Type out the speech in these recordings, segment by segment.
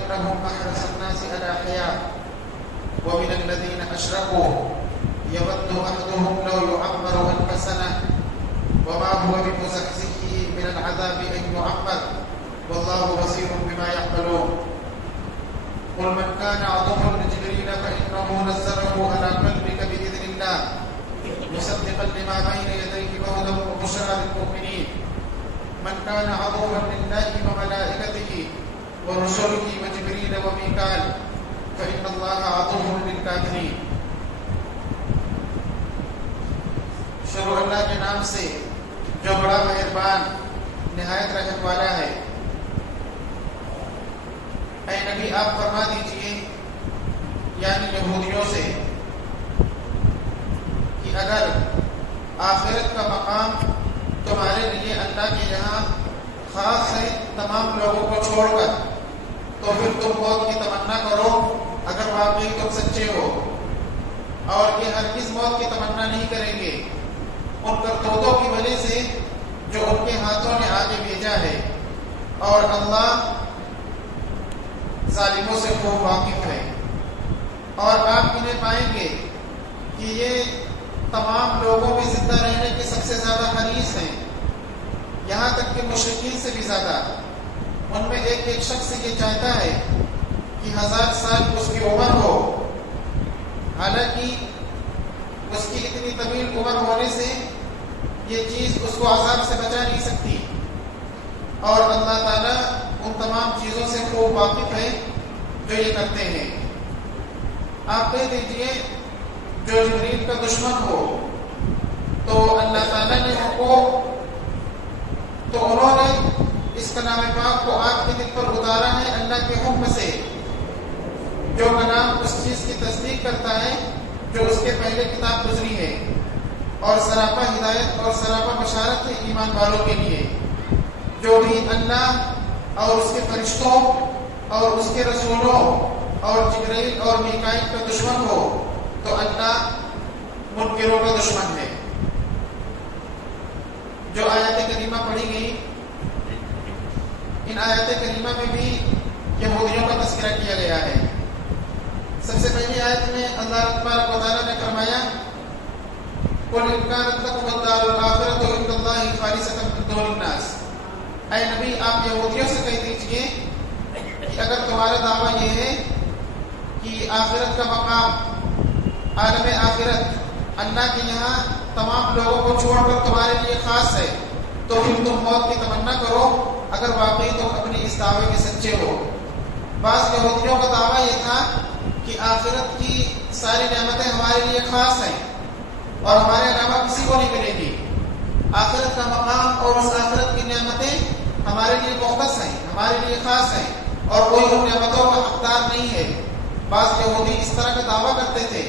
إنهم أحرص الناس على حياة ومن الذين أشركوا يود أحدهم لو يعمر 1000 سنة وما هو بمزحزحه من العذاب أن يعمر والله بصير بما يعملون قل من كان عدوا لجبريل فإنه نزله على قلبك بإذن الله مصدقا لما بين يديه وهدى وبشرى للمؤمنين من كان عدوا لله وملائكته ورسله وجبريل وميكال فإن الله عدو للكافرين. شروع اللہ کے نام سے جو بڑا مہربان نہایت رحمت والا ہے. اے نبی آپ فرما دیجئے یعنی یہودیوں سے کہ اگر آخرت کا مقام تمہارے لیے اللہ کے یہاں خاص ہے تمام لوگوں کو چھوڑ کر تو پھر تم موت کی تمنا کرو اگر واقعی تم سچے ہو. اور یہ ہرگز موت کی تمنا نہیں کریں گے ان کرتوتوں کی وجہ سے جو ان کے ہاتھوں نے آگے بھیجا ہے اور اللہ ظالموں سے خوب واقف ہے. اور آپ انہیں پائیں گے کہ یہ تمام لوگوں میں زندہ رہنے کے سب سے زیادہ حریص ہیں یہاں تک کہ مشرکین سے بھی زیادہ. ان میں ایک ایک شخص یہ چاہتا ہے کہ 1000 سال اس کی عمر ہو حالانکہ اس کی اتنی طویل عمر ہونے سے یہ چیز اس کو عذاب سے بچا نہیں سکتی. اور اللہ تعالیٰ ان تمام چیزوں سے خوب واقف ہے جو یہ کرتے ہیں. آپ کہہ دیجئے جو جبریل کا دشمن ہو تو اللہ تعالیٰ نے ان کو تو انہوں نے اس کلام پاک کو آپ کے دل پر اتارا ہے اللہ کے حکم سے. جو کلام اس چیز کی تصدیق کرتا ہے جو اس کے پہلے کتاب گزری ہے اور سراپا ہدایت اور سراپا بشارت ہے ایمان والوں کے لیے. جو بھی اللہ اور اس کے فرشتوں اور اس کے رسولوں اور جبرائیل اور میکائیل کا دشمن ہو تو اللہ منکروں کا دشمن ہے. جو آیات کریمہ پڑھی گئی ان آیات کریمہ میں بھی یہودیوں کا تذکرہ کیا گیا ہے. سب سے پہلی آیت میں اللہ تبارک و تعالیٰ نے فرمایا قُلْ إِنْ كَانَتْ لَكُمُ الدَّارُ الْآخِرَةُ عِنْدَ اللَّهِ خَالِصَةً مِنْ دُونِ النَّاسِ. اے نبی آپ یہودیوں سے کہہ دیجئے کہ اگر تمہارا دعویٰ یہ ہے کہ آخرت کا مقام عالم آخرت اللہ کے یہاں تمام لوگوں کو چھوڑ کر تمہارے لیے خاص ہے تو پھر تم موت کی تمنا کرو اگر واقعی تم اپنی اس دعوے میں سچے ہو. بعض یہودیوں کا دعویٰ یہ تھا کہ آخرت کی ساری نعمتیں ہمارے لیے خاص ہیں اور ہمارے علاوہ کسی کو نہیں ملے گی. آخرت کا مقام اور اس آخرت کی نعمتیں ہمارے لیے مختص ہیں ہمارے لیے خاص ہیں اور کوئی ان نعمتوں کا حقدار نہیں ہے. بعض یہودی اس طرح کا دعویٰ کرتے تھے.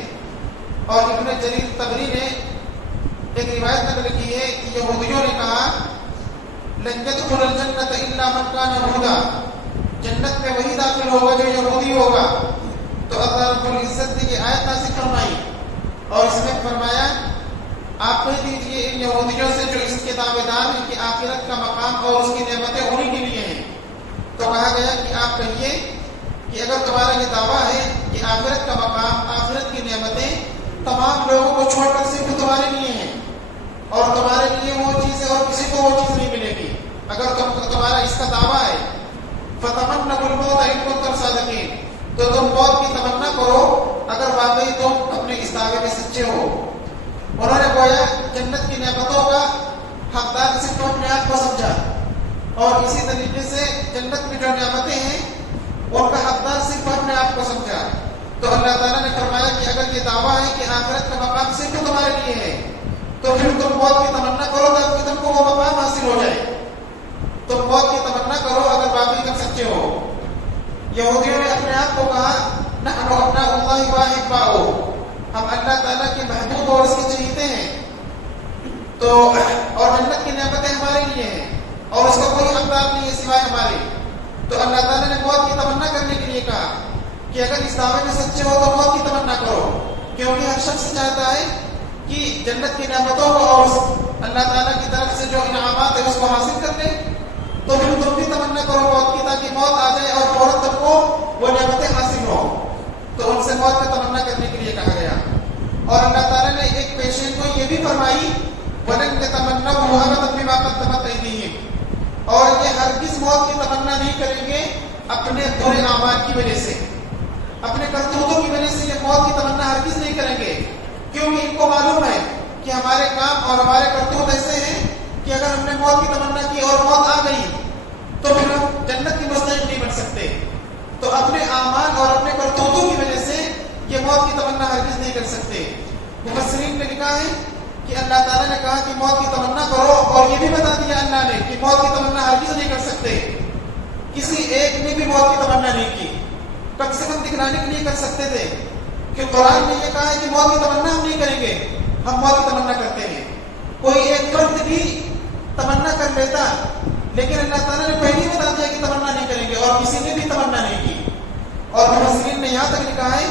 اور ابن جریر طبری نے ایک روایت نقل کی ہے کہ یہودیوں نے کہا لن يدخل الجنة الا من كان هودا جنت میں وہی داخل ہوگا جو یہودی ہوگا. تو اللہ رب العزت نے یہ آیت نازل فرمائی اور اس میں فرمایا آپ کہہ دیجئے ان یہودیوں سے جو اس کے دعوے دار ہیں کہ آخرت کا مقام اور اس کی نعمتیں انہی کے لیے ہیں. تو کہا گیا کہ آپ کہیے کہ اگر تمہارا یہ دعویٰ ہے کہ آخرت کا مقام آخرت کی نعمتیں تمام لوگوں کو چھوڑ کر صرف تمہارے لیے ہیں اور تمہارے لیے وہ چیز ہے اور کسی کو وہ چیز نہیں ملے گی. اگر تمہارا اس کا دعویٰ ہے فَتَمَنَّوُا الْمَوْتَ إِن كُنتُمْ صَادِقِينَ تو تم موت کی تمنا کرو اگر واقعی تم اپنے اس دعوے میں سچے ہو. انہوں نے گویا جنت کی نعمتوں کا حقدار صرف اپنے آپ کو سمجھا اور اسی طریقے سے جنت میں جو نعمتیں ہیں ان کا حقدار صرف اپنے آپ کو سمجھا. تو اللہ تعالیٰ نے فرمایا کہ اگر یہ دعویٰ ہے کہ آخرت کا مقام صرف تمہارے لیے ہے تو پھر تم موت کی تمنا کرو تاکہ تم کو وہ مقام حاصل ہو جائے. تم موت کی تمنا کرو اگر واقعی تم سچے ہو. یہودیوں نے اپنے آپ کو کہا نحن ابناء اللہ واحباؤہ ہم اللہ تعالیٰ کے محبوب اور اس کے چہیتے ہیں تو اور جنت کی نعمتیں ہمارے لیے ہیں اور اس کا کوئی حقدار نہیں ہے سوائے ہمارے. تو اللہ تعالیٰ نے موت کی تمنا کرنے کے لیے کہا کہ اگر اس دعوے میں سچے ہو تو موت کی تمنا کرو کیونکہ ہر شخص چاہتا ہے کہ جنت کی نعمتوں کو اور اللہ تعالیٰ کی طرف سے جو انعامات ہے اس کو حاصل کر لے. تو پھر تم بھی تمنا کرو موت کی تاکہ موت آ جائے اور فوراً تم کو نہیں کریں گے اپنے برے اعمال کی وجہ سے، اپنے کرتوتوں کی وجہ سے یہ موت کی تمنا ہرگز نہیں کریں گے، کیونکہ ان کو معلوم ہے کہ ہمارے کام اور ہمارے کرتوت ایسے ہیں کہ اگر ہم نے موت کی تمنا کی اور موت آ گئی تو پھر ہم جنت کے مستحق نہیں بن سکتے۔ تو اپنے اعمال اور اپنے کرتوتوں کی وجہ سے یہ موت کی تمنا ہرگز نہیں کر سکتے۔ مفسرین نے لکھا ہے کہ اللہ تعالیٰ نے کہا کہ موت کی تمنا کرو، اور یہ بھی بتا دیا اللہ نے کہ موت کی تمنا ہرگز نہیں کر سکتے۔ کسی ایک نے بھی موت کی تمنا نہیں کی، کم سے کم دکھلانے کے لیے کر سکتے تھے کہ قرآن نے یہ کہا ہے کہ موت کی تمنا ہم نہیں کریں گے، ہم موت کی تمنا کرتے ہیں۔ کوئی ایک فرد بھی تمنا کر لیتا، لیکن اللہ تعالیٰ نے پہلے ہی بتا دیا کہ تمنا نہیں کریں گے، اور کسی نے بھی تمنا نہیں کی۔ اور مفسرین نے یہاں تک لکھا ہے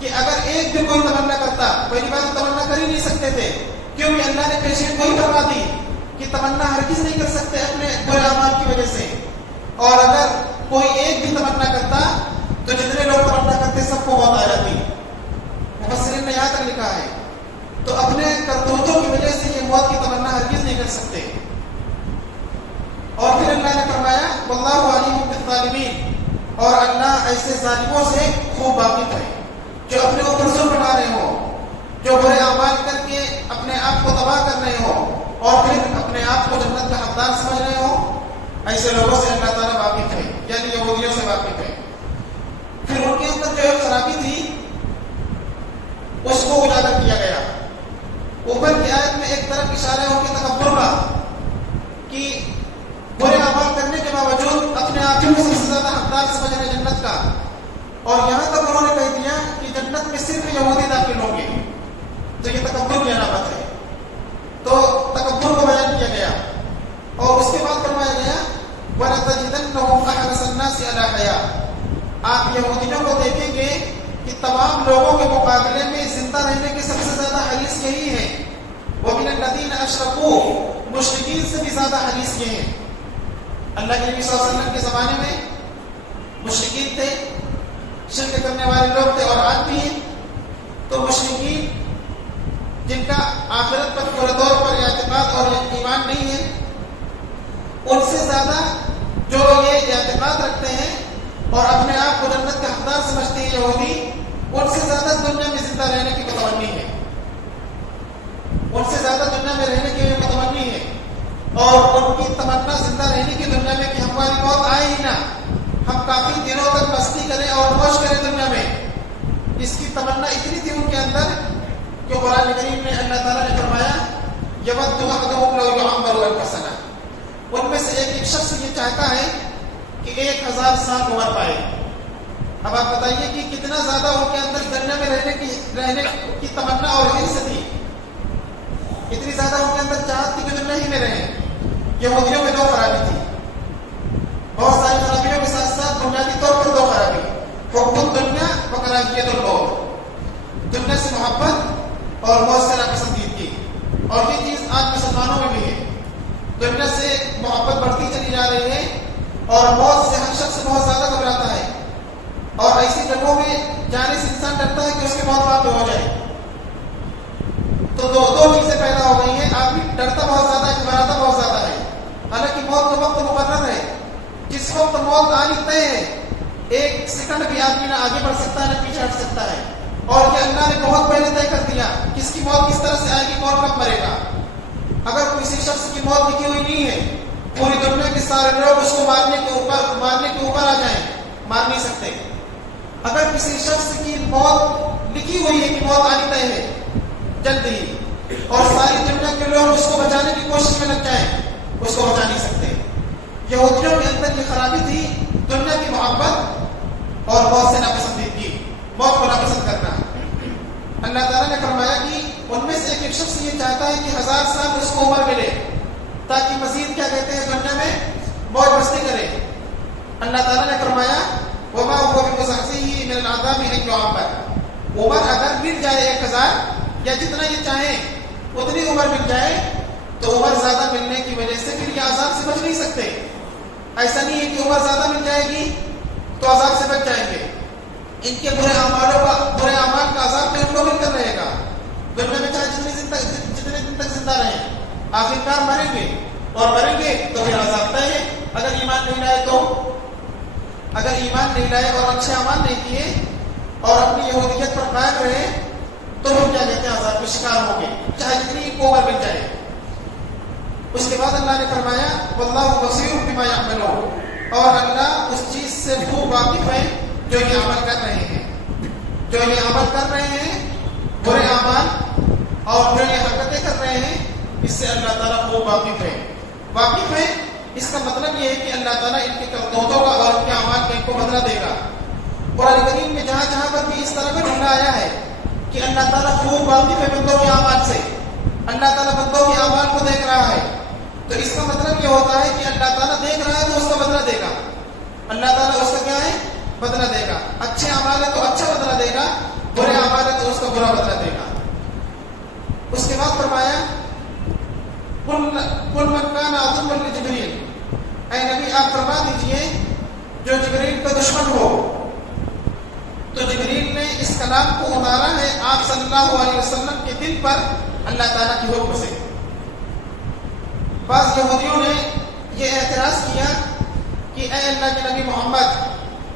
کہ اگر ایک بھی کوئی تمنا کرتا، پہلی بات تمنا کر ہی نہیں سکتے تھے، کیونکہ اللہ نے پیشین وہی فرما دی کہ تمنا ہرگز نہیں کر سکتے اپنے برے اعمال کی وجہ سے۔ اور اگر کوئی ایک بھی تمنا کرتا تو جتنے لوگ تمنا کرتے سب کو موت آ جاتی۔ مفسرین نے یہاں تک لکھا ہے، تو اپنے کرتوتوں کی وجہ سے یہ موت کی تمنا ہرگز نہیں کر سکتے۔ اور پھر اللہ نے فرمایا واللہ علیم بالظالمین، اور اللہ ایسے ظالموں سے خوب واقف ہے جو اپنے اوپر ظلم بنا رہے ہوں، جو برے اعمال کر کے اپنے آپ کو تباہ کر رہے ہوں اور پھر اپنے آپ کو جنت کا حقدار سمجھ رہے ہوں۔ ایسے لوگوں سے اللہ تعالیٰ واقف ہے، یعنی یہودیوں سے واقف ہے۔ پھر ان کے اندر جو خرابی تھی اس کو اجاگر کیا گیا۔ اوپر کی آیت میں ایک طرف اشارہ ہو کے تکبر کا، کہ برے اعمال کرنے کے باوجود اپنے آپ کو سب سے زیادہ حقدار سمجھ رہے جنت کا، اور یہاں تک انہوں نے کہہ دیا کہ جنت میں صرف یہودی داخل ہوں گے، تو یہ تکبر کی علامت ہے۔ تو تکبر کو بیان کیا گیا، اور اس کے بعد فرمایا گیا وَلَتَجِدَنَّهُمْ أَحْرَصَ النَّاسِ عَلَىٰ حَيَاةٍ، آپ یہودیوں کو دیکھیں گے کہ تمام لوگوں کے مقابلے میں زندہ رہنے کے سب سے زیادہ حریص یہی ہے۔ وَمِنَ الَّذِينَ أَشْرَكُوا، مشرکین سے بھی زیادہ حریص یہ ہیں۔ اللہ کے نبی صلی اللہ علیہ وسلم کے زمانے میں مشرکین تھے، شرک کرنے والے لوگ تھے، اور آج بھی ہیں۔ تو مشرکین جن کا آخرت پر پورے طور پر اعتقاد اور ایمان نہیں ہے، ان سے زیادہ جو یہ اعتقاد رکھتے ہیں اور اپنے آپ کو جنت کا حقدار سمجھتے ہیں یہودی، ان سے زیادہ دنیا میں زندہ رہنے کی متمنی ہے، ان سے زیادہ دنیا میں رہنے کی متمنی ہے، اور ان کی تمنا زندہ رہنے کی دنیا میں کہ ہماری موت آئے ہی نہ، ہم کافی دنوں تک مستی کریں اور موج کریں دنیا میں۔ اس کی تمنا اتنی تھی ان کے اندر کہ قرآن کریم میں اللہ تعالیٰ نے فرمایا یود احدہم لو یعمر الف سنہ، ان میں سے ایک شخص یہ چاہتا ہے کہ 1000 سال عمر پائے۔ اب آپ بتائیے کہ کتنا زیادہ ان کے اندر دنیا میں رہنے کی تمنا اور حرص تھی، اتنی زیادہ ان کے اندر چاہت تھی کہ دنیا ہی میں رہیں۔ یہودیوں میں 2 خرابی تھی، بہت ساری خرابیوں کے ساتھ ساتھ بنیادی طور پر 2 خرابی، حب الدنیا و کراہیت الموت، دنیا سے محبت اور موت سے ناپسندیدگی۔ اور یہ چیز آج مسلمانوں میں بھی ہے، دنیا سے محبت بڑھتی چلی جا رہی ہے اور موت سے ہر شخص بہت زیادہ گھبراتا ہے، اور ایسی جگہوں میں جانے سے انسان ڈرتا ہے کہ اس کے موت بعد ہو جائے۔ تو دو چیزیں پیدا ہو گئی ہیں، آدمی ڈرتا بہت زیادہ ہے، گھبراتا بہت زیادہ ہے، حالانکہ موت کا وقت مقرر ہے، جس وقت موت آنی طے ہے، 1 سیکنڈ بھی آدمی نہ آگے بڑھ سکتا ہے نہ پیچھے ہٹ سکتا ہے، اور یہ اللہ نے بہت پہلے طے کر دیا کس کی موت کس طرح سے آئے گی، کون کب مرے گا۔ اگر کسی شخص کی موت لکھی ہوئی نہیں ہے، پوری دنیا کے سارے لوگ اس کو مارنے کے اوپر آ جائیں، مار نہیں سکتے۔ اگر کسی شخص کی موت لکھی ہوئی ہے کہ موت آنی طے ہے جلد ہی، اور ساری دنیا کے لوگ اس کو بچانے کی کوشش میں لگ جائیں، اس کو بچا نہیں سکتے۔ یہودیوں کے اندر یہ خرابی تھی، دنیا کی محبت اور موت سے ناپسندیدگی، موت کو ناپسند کرنا۔ اللہ تعالیٰ نے فرمایا کہ ان میں سے ایک شخص یہ چاہتا ہے کہ 1000 سال اس کو عمر ملے تاکہ مزید کیا کہتے ہیں دنیا میں موج مستی کرے۔ اللہ تعالیٰ نے فرمایا وما هو بمزحزحه من العذاب ان يعمر، عمر اگر مل جائے 1000 یا جتنا یہ چاہیں اتنی عمر مل جائے تو عمر زیادہ ملنے کی وجہ سے پھر یہ عذاب سے بچ نہیں سکتے۔ ایسا نہیں ہے کہ عمر زیادہ مل جائے گی تو عذاب سے بچ جائیں گے، ان کے برے اعمال کا عذاب پہ ان کو مل کر رہے گا۔ دنیا میں چاہے جتنے دن تک زندہ رہیں، آخرکار مریں گے، اور مریں گے تو پھر عذاب طے ہے۔ اگر ایمان نہیں لائے تو اگر ایمان نہیں لائے اور اچھے اعمال نہیں کیے اور اپنی یہودیت پر قائم رہے تو وہ کیا کہتے ہیں عذاب کے شکار ہوں گے، چاہے جتنی کوبر مل جائے۔ اس کے بعد اللہ نے فرمایا واللہ بصیر بما یعملون، اور اللہ اس چیز سے خوب واقف ہے جو یہ عمل کر رہے ہیں، جو یہ عمل کر رہے ہیں برے اعمال اور جو یہ حرکتیں کر رہے ہیں، اس سے اللہ تعالیٰ خوب واقف ہے۔ واقف ہے اس کا مطلب یہ ہے کہ اللہ تعالیٰ ان کے کرتوتوں کا اور ان کے اعمال کا ان کو بدلہ دے گا۔ قرآن کریم میں جہاں جہاں پر بھی اس طرح کا جملہ آیا ہے کہ اللہ تعالیٰ خوب واقف ہے بندوں کے اعمال سے، اللہ تعالیٰ بندوں کے اعمال کو دیکھ رہا ہے، تو اس کا مطلب یہ ہوتا ہے کہ اللہ تعالیٰ دیکھ رہا ہے تو اس کا بدلہ دے گا، اللہ تعالیٰ اس کا کیا ہے بدلہ دے گا۔ اچھے اعمال ہے تو اچھا بدلہ دے گا، برے اعمال ہے تو اس کا برا بدلہ دے گا۔ اس کے بعد فرمایا قل من کان عدوا لجبریل، اے نبی آپ فرما دیجئے جو جبریل کا دشمن ہو، تو جبریل نے اس کلام کو اتارا ہے آپ صلی اللہ علیہ وسلم کے دل پر اللہ تعالیٰ کی حکم سے۔ بعض یہودیوں نے یہ اعتراض کیا کہ اے اللہ کے نبی محمد،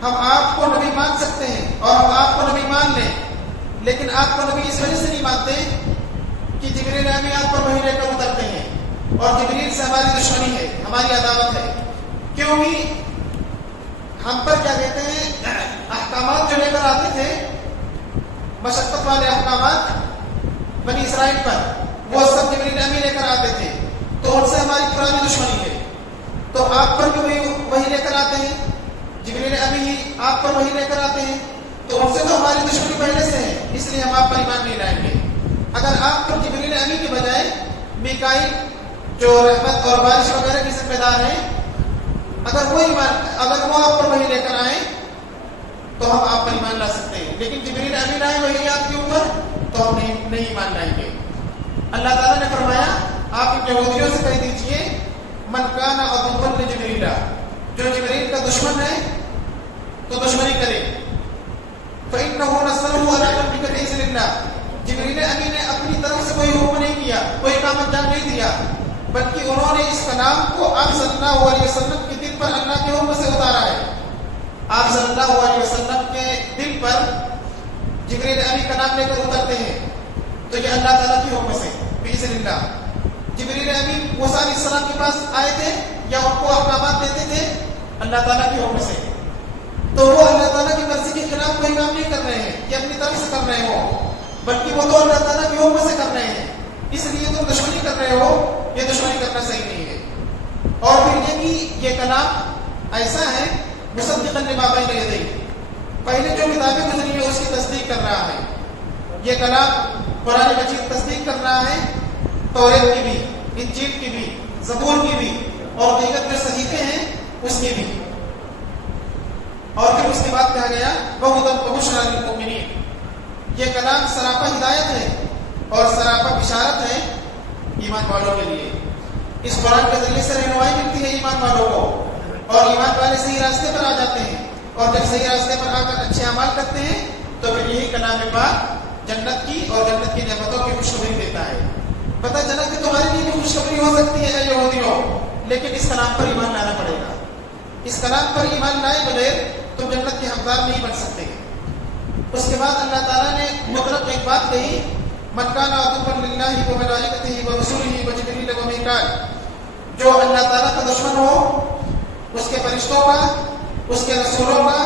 ہم آپ کو نبی مان سکتے ہیں اور ہم آپ کو نبی مان لیں، لیکن آپ کو نبی اس وجہ سے نہیں مانتے کہ جبریل امین آپ پر وحی لے کر اترتے ہیں اور جبریل سے ہماری دشمنی ہے، ہماری عداوت ہے، کیونکہ ہم پر کیا کہتے ہیں احکامات جو لے کر آتے تھے، مشقت والے احکامات بنی اسرائیل پر، وہ سب جبریل امین لے کر آتے تھے، تو ان سے ہماری پرانی دشمنی ہے۔ تو آپ پر بھی وہی لے کر آتے ہیں، جبریل امین آپ پر وہی لے کر آتے ہیں، تو ان سے تو ہماری دشمنی پہلے سے ہے، اس لیے ہم آپ پر ایمان نہیں لائیں گے۔ اگر آپ پر جبریل امین کے بجائے میکائیل جو رحمت اور بارش وغیرہ کی ذمہ دار ہیں، اگر وہ آپ پر وہی لے کر آئیں تو ہم آپ پر ایمان لا سکتے ہیں، لیکن جبریل امین آئے وہی آپ کے اوپر تو ہم نہیں ایمان لائیں گے۔ اللہ تعالیٰ نے فرمایا آپ ان یہودیوں سے کہہ دیجئے من کان عدوا لجبریل، جو جبریل کا دشمن ہے تو دشمنی کرے، فإنه نزله على قلبك بإذن الله، جبریل امین نے اپنی طرف سے کوئی حکم نہیں کیا، کوئی کام انجام نہیں دیا، بلکہ انہوں نے اس کلام کو آپ صلی اللہ علیہ وسلم کے دل پر اللہ کے حکم سے اتارا ہے۔ آپ صلی اللہ علیہ وسلم کے دل پر جبریل امین کا نام لے کر اترتے ہیں تو یہ اللہ تعالیٰ کے حکم سے بإذن اللہ۔ جبریل امین موسیٰ علیہ السلام کے پاس آئے تھے یا ان کو احکامات دیتے تھے اللہ تعالیٰ کے حکم سے، تو وہ اللہ تعالیٰ کی مرضی کے خلاف کوئی کام نہیں کر رہے ہیں کہ اپنی طرف سے کر رہے ہو، بلکہ وہ تو اللہ تعالیٰ کے حکم سے کر رہے ہیں، اس لیے تم دشمنی کر رہے ہو، یہ دشمنی کرنا صحیح نہیں ہے۔ اور پھر یہ کہ یہ کلام ایسا ہے مصدقا لما بین یدیہ، پہلے جو کتابیں گزری ہیں اس کی تصدیق کر رہا ہے، یہ کلام قرآن مجید تصدیق کر رہا ہے توریت کی بھی، انجیل کی بھی، زبور کی بھی اور دیگر جو صحیفے ہیں اس کی بھی۔ اور پھر اس کے بعد کہا گیا وَهُدًى وَبُشْرًى لِلْمُؤْمِنِينَ، یہ کلام سراپا ہدایت ہے اور سراپا بشارت ہے ایمان والوں کے لیے۔ اس قرآن کے ذریعے سے رہنمائی ملتی ہے ایمان والوں کو، اور ایمان والے صحیح راستے پر آ جاتے ہیں، اور جب صحیح راستے پر آ کر اچھے اعمال کرتے ہیں تو پھر یہی کلام پاک جنت کی اور جنت کی نعمتوں کی خوشخبری دیتا ہے۔ پتہ چلا کہ تمہارے لیے بھی خوشخبری ہو سکتی ہے اے یہودیوں، لیکن اس کلام پر ایمان لانا پڑے گا۔ اس کلام پر ایمان لائے بغیر تم جنت کے حقدار نہیں بن سکتے۔ اس کے بعد اللہ تعالیٰ نے مطلق ایک بات کہی من کان عدوا للہ وملائکتہ ورسلہ وجبریل ومیکائیل، جو اللہ تعالیٰ کا دشمن ہو، اس کے فرشتوں کا، اس کے رسولوں کا،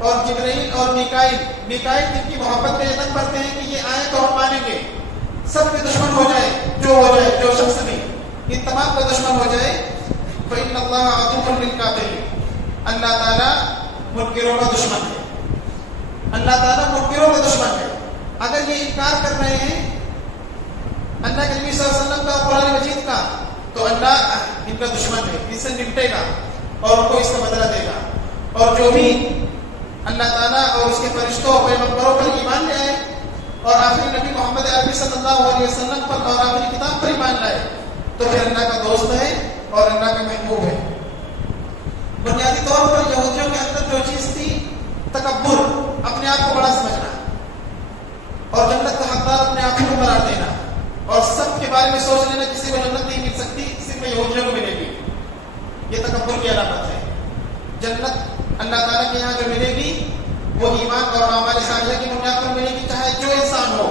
اور جبرائیل اور میکائیل جن کی محبت کا یقین کرتے ہیں کہ یہ آئے تو ہم مانیں گے، سب کے دشمن ہو جائے، جو شخص بھی ان تمام کا دشمن ہو جائے، فإن اللہ عدو للکافرین، اللہ تعالیٰ منکروں کا دشمن ہے، اللہ تعالیٰ منکروں کا دشمن ہے۔ اگر یہ انکار کر رہے ہیں اللہ کے نبی صلی اللہ علیہ وسلم کا، قرآن مجید کا، تو اللہ ان کا دشمن ہے، ان سے نمٹے گا اور ان کو اس کا بدلہ دے گا۔ اور جو بھی اللہ تعالیٰ اور اس کے فرشتوں اور پیغمبروں پر ایمان لے آئے اور آخری نبی محمد عربی صلی اللہ علیہ وسلم پر اور آخری کتاب پر ایمان لائے تو پھر اللہ کا دوست ہے اور اللہ کا محبوب ہے۔ بنیادی طور پر یہودیوں کے اندر جو چیز تھی تکبر، اپنے آپ کو بڑا سمجھنا، اور جنت کا حقدار اپنے آپ کو قرار دینا، اور سب کے بارے میں سوچ لینا کسی کو جنت نہیں مل سکتی، صرف یہودیوں کو ملے گی، یہ تکبر کی علامت ہے۔ جنت اللہ تعالیٰ کے ایمان اور اعمال صالحہ کی بنیاد پر ملے گی، چاہے جو انسان ہو،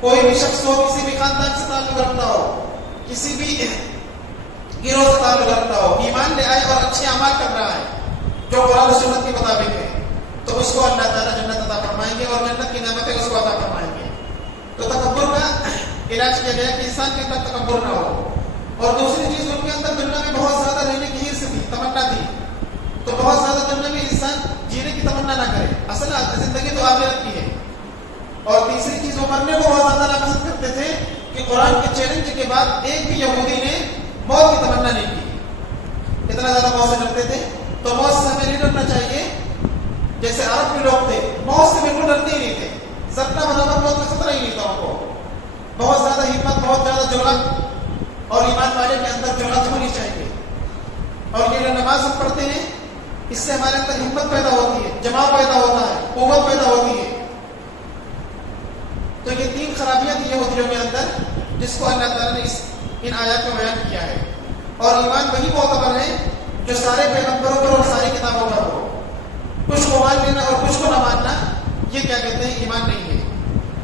کوئی بھی شخص ہو، کسی بھی خاندان سے تعلق رکھتا ہو، کسی بھی گروہ سے تعلق رکھتا ہو، ایمان لے آئے اور اچھے اعمال کر رہا ہے جو قرآن و سنت کے مطابق ہے، تو اس کو اللہ تعالیٰ جنت عطا فرمائیں گے اور جنت کی نعمتیں اس کو عطا فرمائیں گے۔ تو تکبر کا علاج کیا گیا کہ انسان کے اندر تکبر نہ ہو، اور دوسری چیز ان کے اندر دنیا میں بہت زیادہ رہنے کی حرص تھی، تمنا تھی، تو بہت زیادہ دنیا میں انسان جینے کی تمنا نہ کرے، اصل زندگی تو آخرت کی ہے۔ اور تیسری چیز وہ مرنے کو بہت زیادہ ناپسند کرتے تھے کہ قرآن کے چیلنج کے بعد ایک بھی یہودی نے موت کی تمنا نہیں کی، اتنا زیادہ موت سے ڈرتے تھے۔ تو موت سے ہمیں نہیں ڈرنا چاہیے، جیسے عرب کے لوگ تھے موت سے بالکل ڈرتے ہی نہیں تھے، ذرہ برابر موت کا خطرہ ہی نہیں تھا ان کو۔ بہت زیادہ ہمت، بہت زیادہ جرأت، اور ایمان والے کے اندر جرأت ہونی چاہیے۔ اور یہ جو نماز ہم پڑھتے ہیں اس سے ہمارے اندر ہمت پیدا ہوتی ہے، جماع پیدا ہوتا ہے، قوت پیدا ہوتی ہے۔ تو یہ تین خرابیاں تھی یہودیوں کے اندر جس کو اللہ تعالیٰ نے ان آیات میں بیان کیا ہے۔ اور ایمان وہی معتبر ہے جو سارے پیغمبروں پر اور ساری کتابوں پر ہو، کچھ کو مان لینا اور کچھ کو نہ ماننا یہ کیا کہتے ہیں، ایمان نہیں ہے۔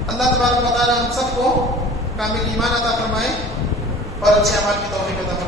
اللہ تبارک و تعالیٰ ہم سب کو کامل ایمان عطا فرمائے اور اچھے اعمال کی توفیق عطا فرمائے۔